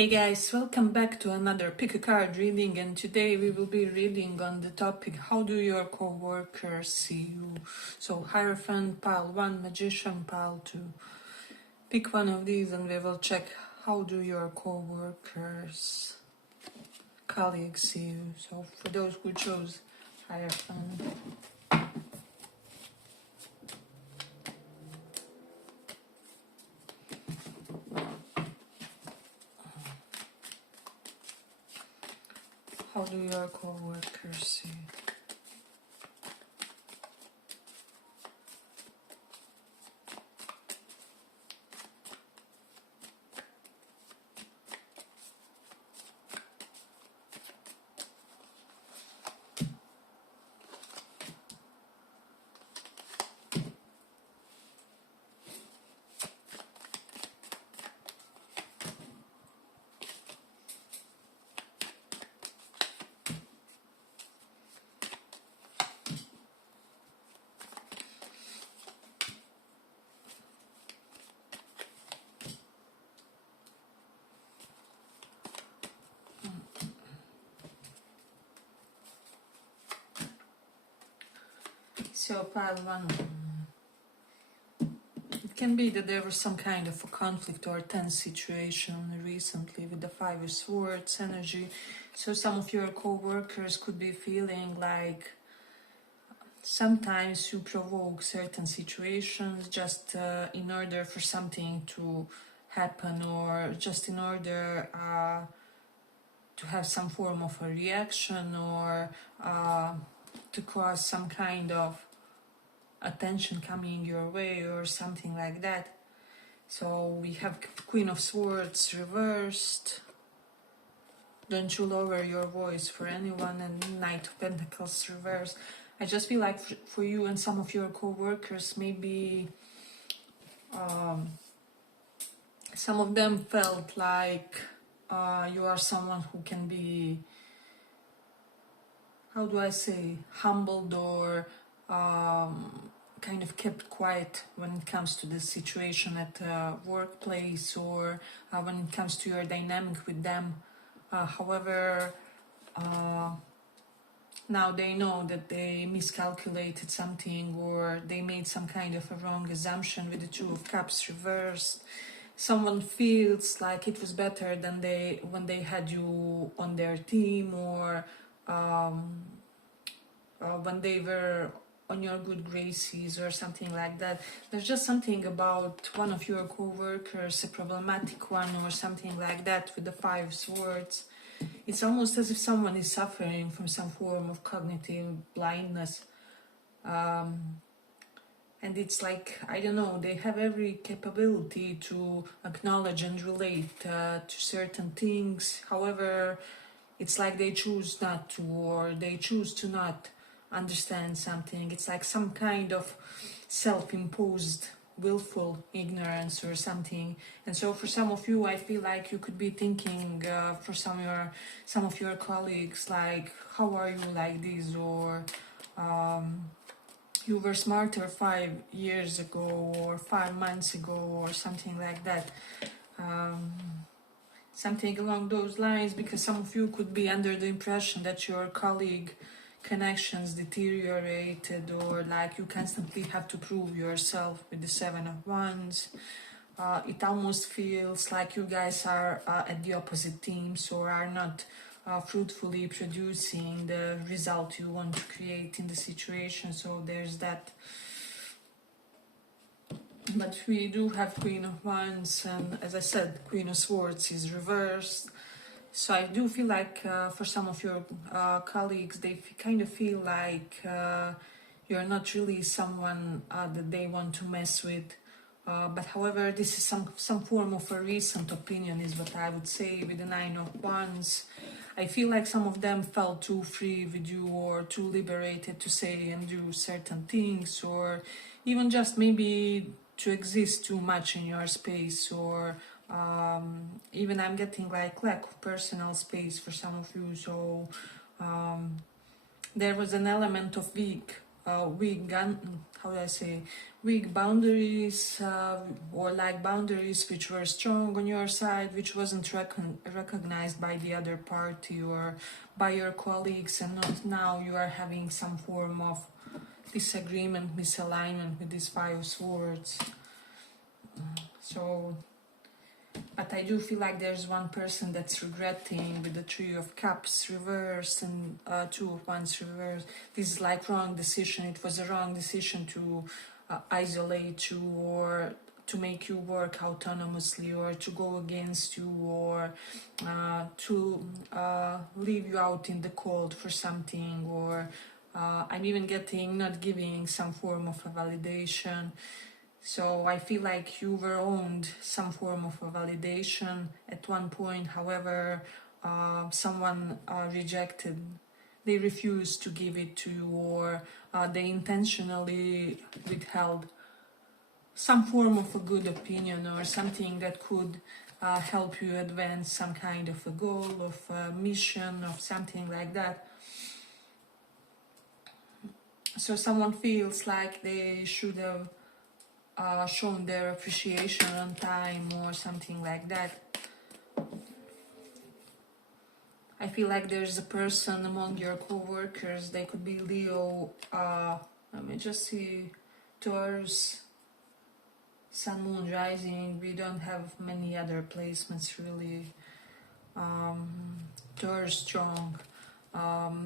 Hey guys, welcome back to another pick a card reading, and today we will be reading on the topic how do your co-workers see you. So Hierophant pile 1, Magician pile 2. Pick one of these and we will check how do your co-workers, colleagues see you. So for those who chose Hierophant, how do your co-workers see you? So pile 1, it can be that there was some kind of a conflict or tense situation recently with the Five of Swords energy. So some of your co-workers could be feeling like sometimes you provoke certain situations just in order for something to happen, or just in order to have some form of a reaction, or to cause some kind of attention coming your way or something like that. So we have Queen of Swords reversed. Don't you lower your voice for anyone, and Knight of Pentacles reversed. I just feel like for you and some of your co-workers, maybe some of them felt like you are someone who can be, how do I say, humbled or kind of kept quiet when it comes to the situation at the workplace, or when it comes to your dynamic with them. However, now they know that they miscalculated something, or they made some kind of a wrong assumption with the Two of Cups reversed. Someone feels like it was better than when they had you on their team, or when they were on your good graces or something like that. There's just something about one of your co-workers, a problematic one or something like that, with the Five of Swords. It's almost as if someone is suffering from some form of cognitive blindness. And it's like, I don't know, they have every capability to acknowledge and relate to certain things. However, it's like they choose not to, or they choose to not understand something. It's like some kind of self-imposed willful ignorance or something. And so for some of you, I feel like you could be thinking for some of your colleagues, like, how are you like this? Or you were smarter 5 years ago, or 5 months ago, or something like that. Something along those lines, because some of you could be under the impression that your colleague connections deteriorated, or like you constantly have to prove yourself with the Seven of Wands. It almost feels like you guys are at the opposite teams, or are not fruitfully producing the result you want to create in the situation. So there's that. But we do have Queen of Wands, and as I said, Queen of Swords is reversed. So I do feel like for some of your colleagues, they kind of feel like you're not really someone that they want to mess with. But however, this is some form of a recent opinion, is what I would say, with the Nine of Wands. I feel like some of them felt too free with you, or too liberated to say and do certain things, or even just maybe to exist too much in your space, or even I'm getting like lack of personal space for some of you. So there was an element of weak how do I say, weak boundaries, or like boundaries which were strong on your side, which wasn't recognized by the other party or by your colleagues, and not now you are having some form of disagreement, misalignment with this Five of Swords. So, but I do feel like there's one person that's regretting with the Three of Cups reversed and Two of Wands reversed. This is like wrong decision. It was a wrong decision to isolate you, or to make you work autonomously, or to go against you, or to leave you out in the cold for something, or I'm even getting not giving some form of a validation. So I feel like you were owed some form of a validation at one point. However, someone rejected, they refused to give it to you, or they intentionally withheld some form of a good opinion, or something that could help you advance some kind of a goal, of a mission, of something like that. So someone feels like they should have shown their appreciation on time, or something like that. I feel like there's a person among your co-workers, they could be Leo, let me just see, Taurus, Sun, Moon, Rising. We don't have many other placements really. Taurus strong.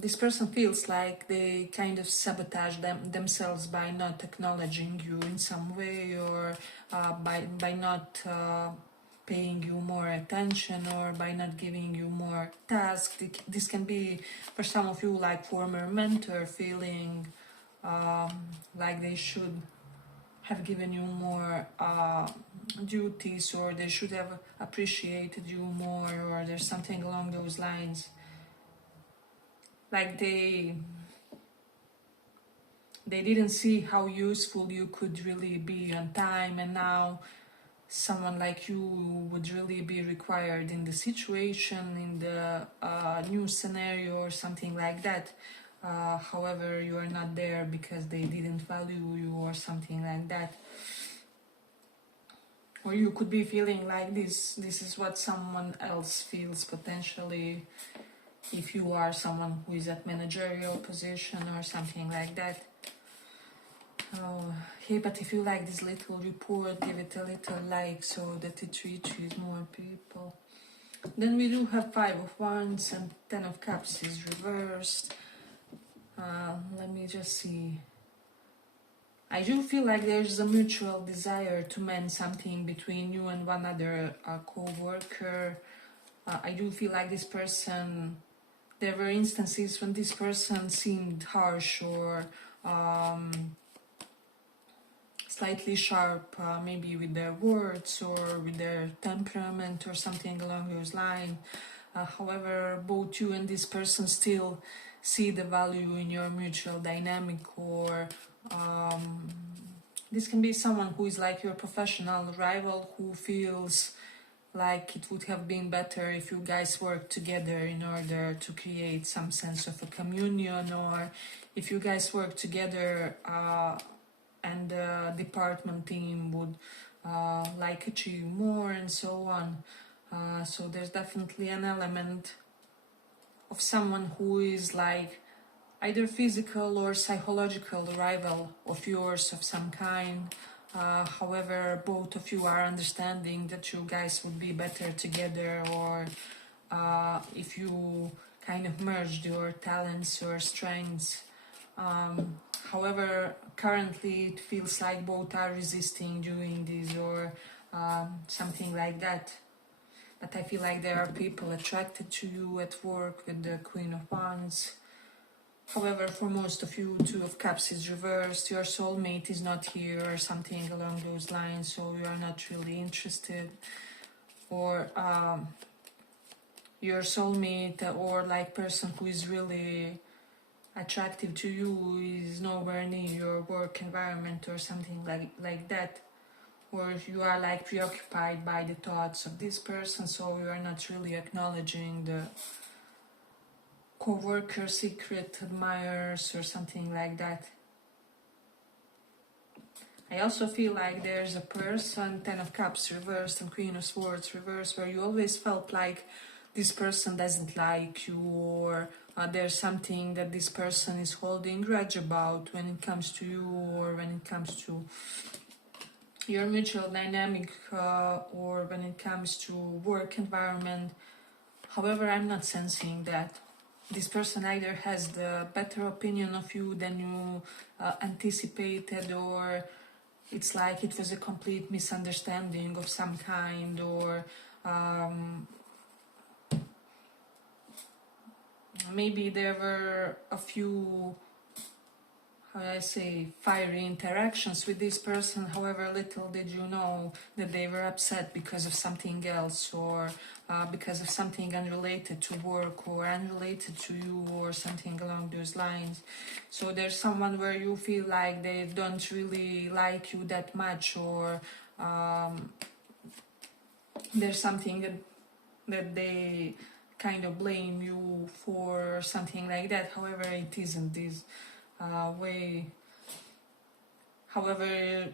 This person feels like they kind of sabotage themselves by not acknowledging you in some way, or by not paying you more attention, or by not giving you more tasks. This can be for some of you like former mentor feeling like they should have given you more duties, or they should have appreciated you more, or there's something along those lines. Like they didn't see how useful you could really be on time, and now someone like you would really be required in the situation, in the new scenario, or something like that. However, you are not there because they didn't value you, or something like that. Or you could be feeling like this is what someone else feels potentially, if you are someone who is at managerial position or something like that. Oh, hey, but if you like this little report, give it a little like so that it reaches more people. Then we do have Five of Wands, and Ten of Cups is reversed. Let me just see. I do feel like there's a mutual desire to mend something between you and one other co-worker. I do feel like this person, there were instances when this person seemed harsh, or slightly sharp, maybe with their words, or with their temperament, or something along those lines. However, both you and this person still see the value in your mutual dynamic, or this can be someone who is like your professional rival, who feels like it would have been better if you guys worked together in order to create some sense of a communion, or if you guys work together and the department team would like achieve more, and so on. So there's definitely an element of someone who is like either physical or psychological rival of yours of some kind. However, both of you are understanding that you guys would be better together, or if you kind of merged your talents or strengths. However, currently it feels like both are resisting doing this, or something like that. But I feel like there are people attracted to you at work with the Queen of Wands. However, for most of you, Two of Cups is reversed. Your soulmate is not here, or something along those lines, so you are not really interested. Or your soulmate, or like person who is really attractive to you, is nowhere near your work environment, or something like that. Or you are like preoccupied by the thoughts of this person, so you are not really acknowledging the co-worker secret admirers, or something like that. I also feel like there's a person, Ten of Cups reversed and Queen of Swords reversed, where you always felt like this person doesn't like you, or there's something that this person is holding grudge about when it comes to you, or when it comes to your mutual dynamic, or when it comes to work environment. However, I'm not sensing that. This person either has the better opinion of you than you anticipated, or it's like it was a complete misunderstanding of some kind, or maybe there were a few, how do I say, fiery interactions with this person. However, little did you know that they were upset because of something else, or because of something unrelated to work or unrelated to you, or something along those lines. So there's someone where you feel like they don't really like you that much, or there's something that they kind of blame you for, something like that. However, it isn't this way. However,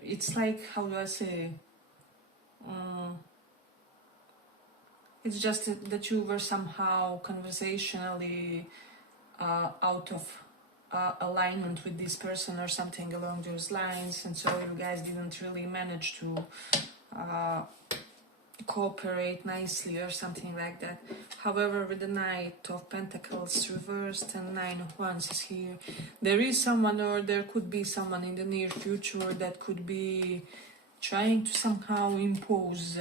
it's like, how do I say, it's just that you were somehow conversationally out of alignment with this person, or something along those lines, and so you guys didn't really manage to cooperate nicely, or something like that. However, with the Knight of Pentacles reversed and Nine of Wands is here, there is someone, or there could be someone in the near future that could be trying to somehow impose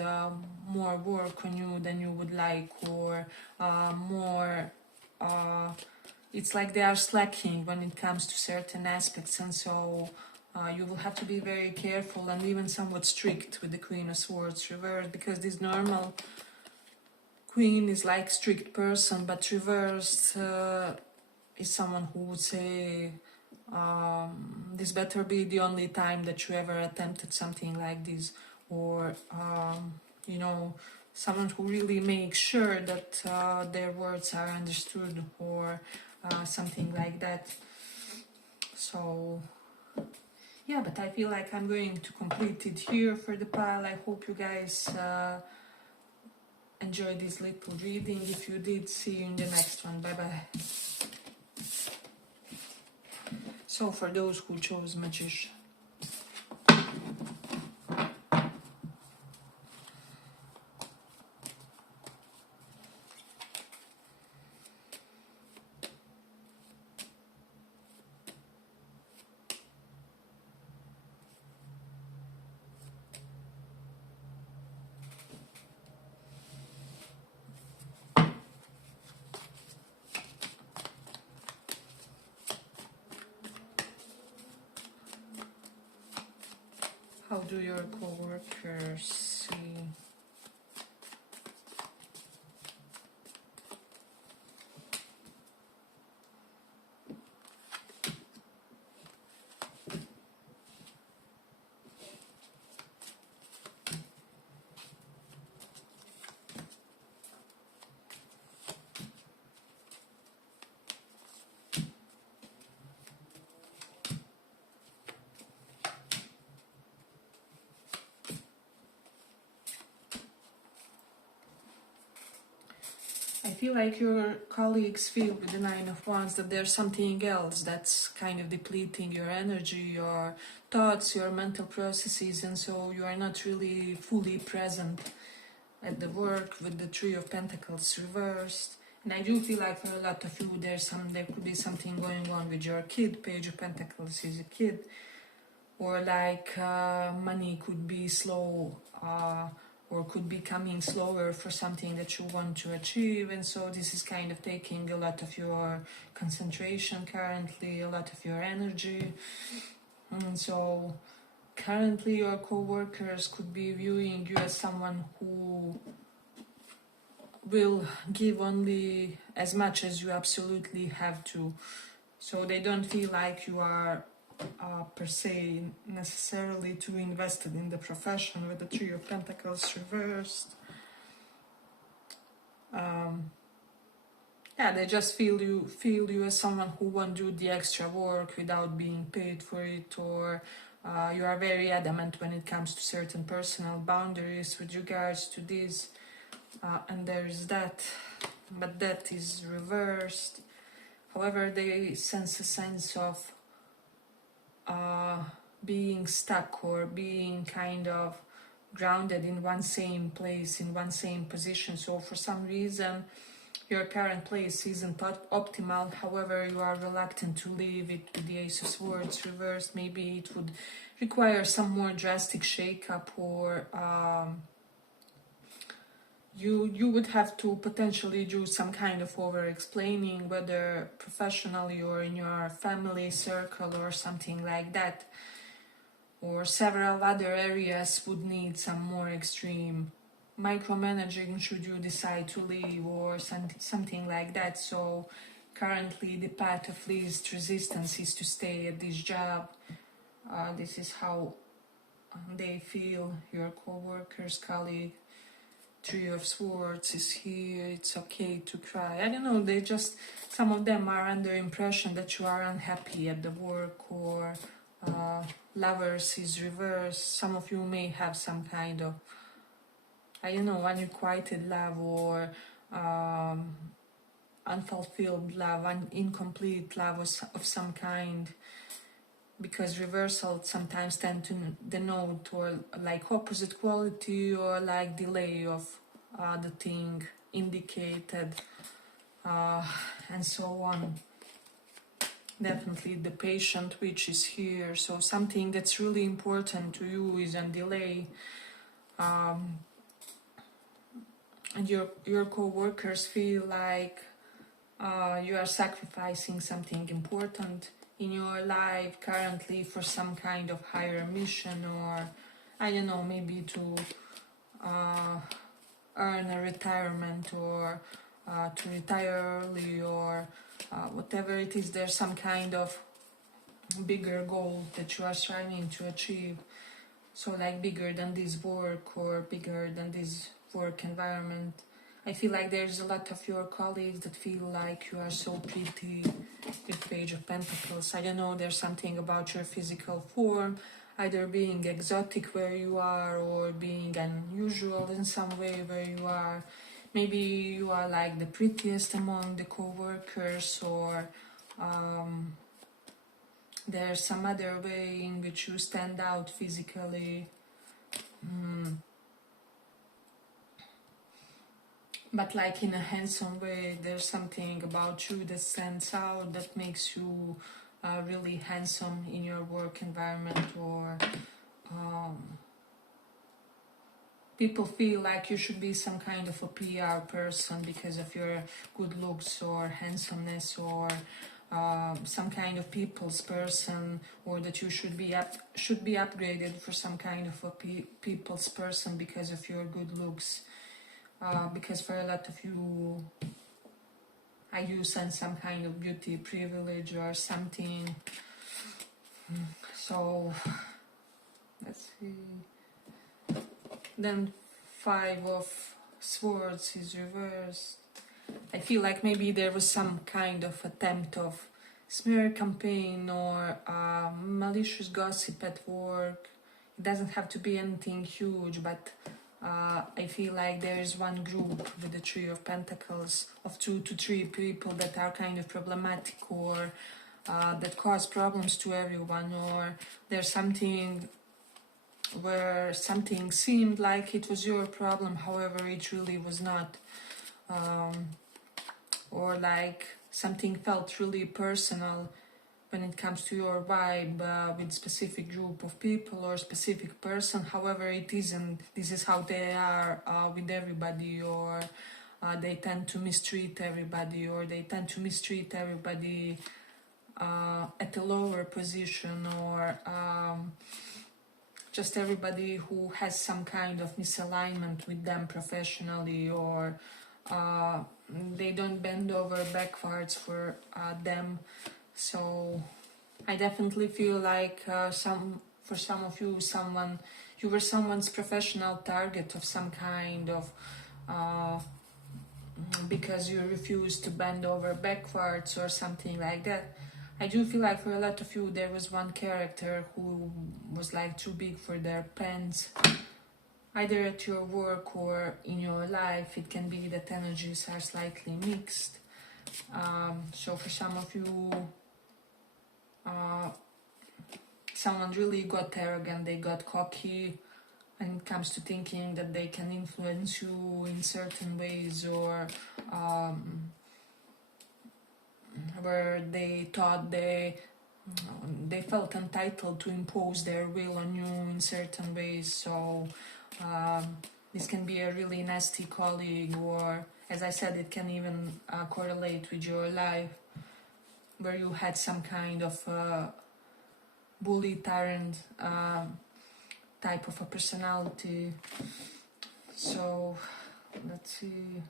more work on you than you would like, or more it's like they are slacking when it comes to certain aspects, and so you will have to be very careful and even somewhat strict with the Queen of Swords reversed, because this normal Queen is like strict person, but reversed is someone who would say, this better be the only time that you ever attempted something like this, or you know, someone who really makes sure that their words are understood, or something like that. So yeah, but I feel like I'm going to complete it here for the pile. I hope you guys enjoyed this little reading. If you did, see you in the next one. Bye bye. So for those who chose Magician, how do your coworkers see? I feel like your colleagues feel with the Nine of Wands that there's something else that's kind of depleting your energy, your thoughts, your mental processes, and so you are not really fully present at the work with the Three of Pentacles reversed. And I do feel like for a lot of you there could be something going on with your kid. Page of Pentacles is a kid, or like money could be slow, or could be coming slower for something that you want to achieve, and so this is kind of taking a lot of your concentration currently, a lot of your energy. And so currently your co-workers could be viewing you as someone who will give only as much as you absolutely have to, so they don't feel like you are per se necessarily too invested in the profession with the Three of Pentacles reversed. Yeah, they just feel you as someone who won't do the extra work without being paid for it, or You are very adamant when it comes to certain personal boundaries with regards to this, and there is that, but that is reversed. However, they sense a sense of being stuck or being kind of grounded in one same place, in one same position. So for some reason your current place isn't optimal, however you are reluctant to leave it with the Ace of Swords reversed. Maybe it would require some more drastic shake-up, or you would have to potentially do some kind of over-explaining, whether professionally or in your family circle or something like that. Or several other areas would need some more extreme micromanaging should you decide to leave, or something like that. So currently the path of least resistance is to stay at this job. This is how they feel, your co-workers, colleague. Three of Swords is here. It's okay to cry. I don't know, they just, some of them are under impression that you are unhappy at the work, or Lovers is reversed. Some of you may have some kind of, I don't know, unrequited love, or unfulfilled love, incomplete love of some kind, because reversals sometimes tend to denote or like opposite quality, or like delay of the thing indicated, and so on. Definitely the patient which is here, so something that's really important to you is on delay. And your co-workers feel like you are sacrificing something important in your life currently for some kind of higher mission, or I don't know, maybe to earn a retirement, or to retire early, or whatever it is. There's some kind of bigger goal that you are striving to achieve, so like bigger than this work, or bigger than this work environment. I feel like there's a lot of your colleagues that feel like you are so pretty with Page of Pentacles. I don't know, there's something about your physical form, either being exotic where you are, or being unusual in some way where you are. Maybe you are like the prettiest among the co-workers, or there's some other way in which you stand out physically. But like in a handsome way, there's something about you that stands out, that makes you really handsome in your work environment, or people feel like you should be some kind of a PR person because of your good looks or handsomeness, or some kind of people's person, or that you should be upgraded for some kind of a people's person because of your good looks. Because for a lot of you, you sense some kind of beauty privilege or something. So let's see. Then Five of Swords is reversed. I feel like maybe there was some kind of attempt of smear campaign, or malicious gossip at work. It doesn't have to be anything huge, but I feel like there is one group with the Three of Pentacles of 2 to 3 people that are kind of problematic, or that cause problems to everyone, or there's something where something seemed like it was your problem, however it really was not, or like something felt really personal when it comes to your vibe with specific group of people or specific person. However, it isn't. This is how they are with everybody, or they tend to mistreat everybody, or they tend to mistreat everybody at a lower position, or just everybody who has some kind of misalignment with them professionally, or they don't bend over backwards for them. So I definitely feel like for some of you, you were someone's professional target of some kind of because you refused to bend over backwards or something like that. I do feel like for a lot of you there was one character who was like too big for their pants, either at your work or in your life. It can be that energies are slightly mixed. So for some of you, someone really got arrogant, they got cocky when it comes to thinking that they can influence you in certain ways, or where they thought they felt entitled to impose their will on you in certain ways. So this can be a really nasty colleague, or as I said, it can even correlate with your life, where you had some kind of bully, tyrant type of a personality. So let's see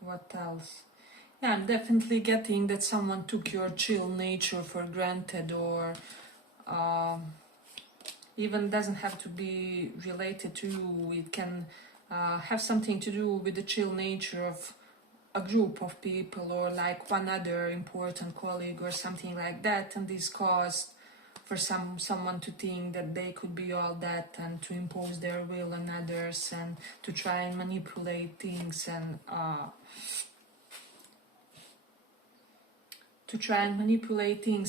what else. Yeah, I'm definitely getting that someone took your chill nature for granted, or even doesn't have to be related to you. It can have something to do with the chill nature of a group of people, or like one other important colleague or something like that, and this caused for someone to think that they could be all that and to impose their will on others and to try and manipulate things, and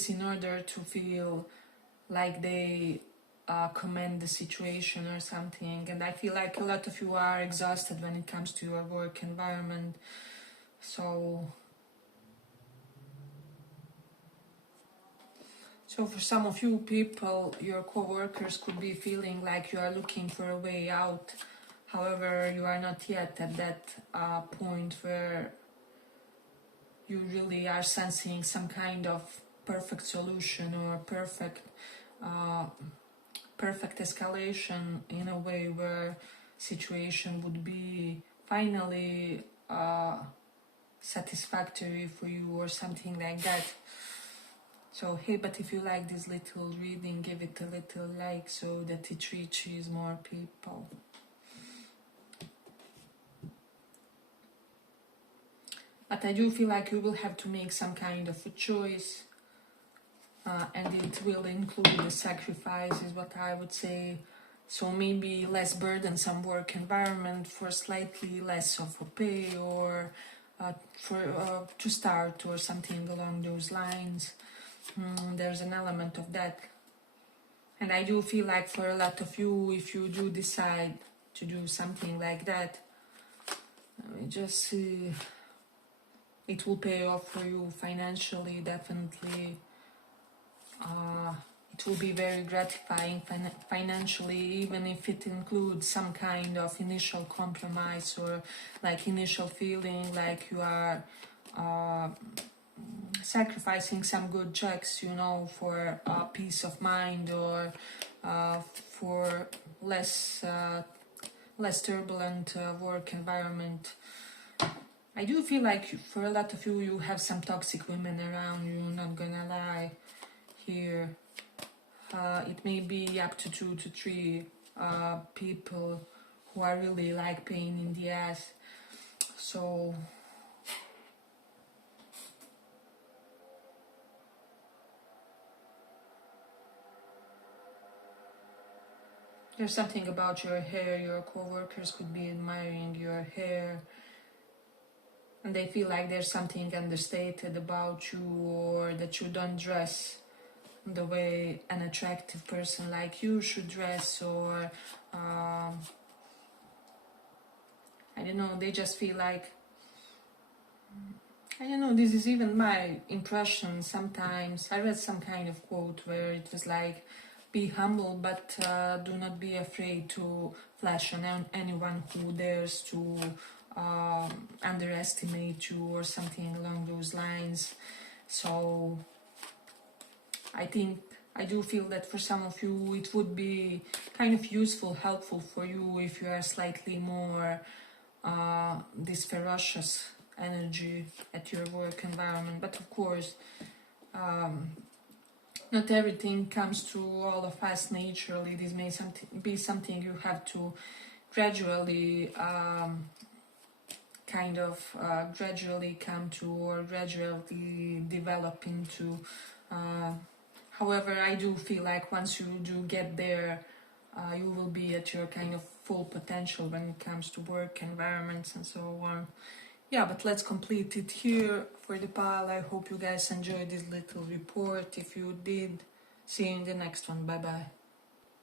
in order to feel like they command the situation or something. And I feel like a lot of you are exhausted when it comes to your work environment. So for some of you people, your co-workers could be feeling like you are looking for a way out. However, you are not yet at that point where you really are sensing some kind of perfect solution or perfect escalation in a way where situation would be finally satisfactory for you or something like that. So hey, but if you like this little reading, give it a little like so that it reaches more people. But I do feel like you will have to make some kind of a choice, and it will include a sacrifice, is what I would say. So maybe less burdensome work environment for slightly less of a pay, or to start, or something along those lines. There's an element of that. And I do feel like for a lot of you, if you do decide to do something like that, let me just see, it will pay off for you financially, definitely. It will be very gratifying financially, even if it includes some kind of initial compromise, or like initial feeling like you are sacrificing some good checks, for peace of mind, or for less turbulent work environment. I do feel like for a lot of you, you have some toxic women around you, not gonna lie here. It may be up to 2 to 3 people who are really like pain in the ass. So there's something about your hair. Your co-workers could be admiring your hair, and they feel like there's something understated about you, or that you don't dress the way an attractive person like you should dress, or I don't know, they just feel like, I don't know, this is even my impression sometimes. I read some kind of quote where it was like, be humble, but do not be afraid to flash on anyone who dares to underestimate you, or something along those lines. So I do feel that for some of you it would be kind of useful, helpful for you if you are slightly more this ferocious energy at your work environment. But of course, not everything comes to all of us naturally. This may be something you have to gradually gradually come to, or gradually develop into. However, I do feel like once you do get there, you will be at your kind of full potential when it comes to work environments and so on. Yeah, but let's complete it here for the pile. I hope you guys enjoyed this little report. If you did, see you in the next one. Bye bye.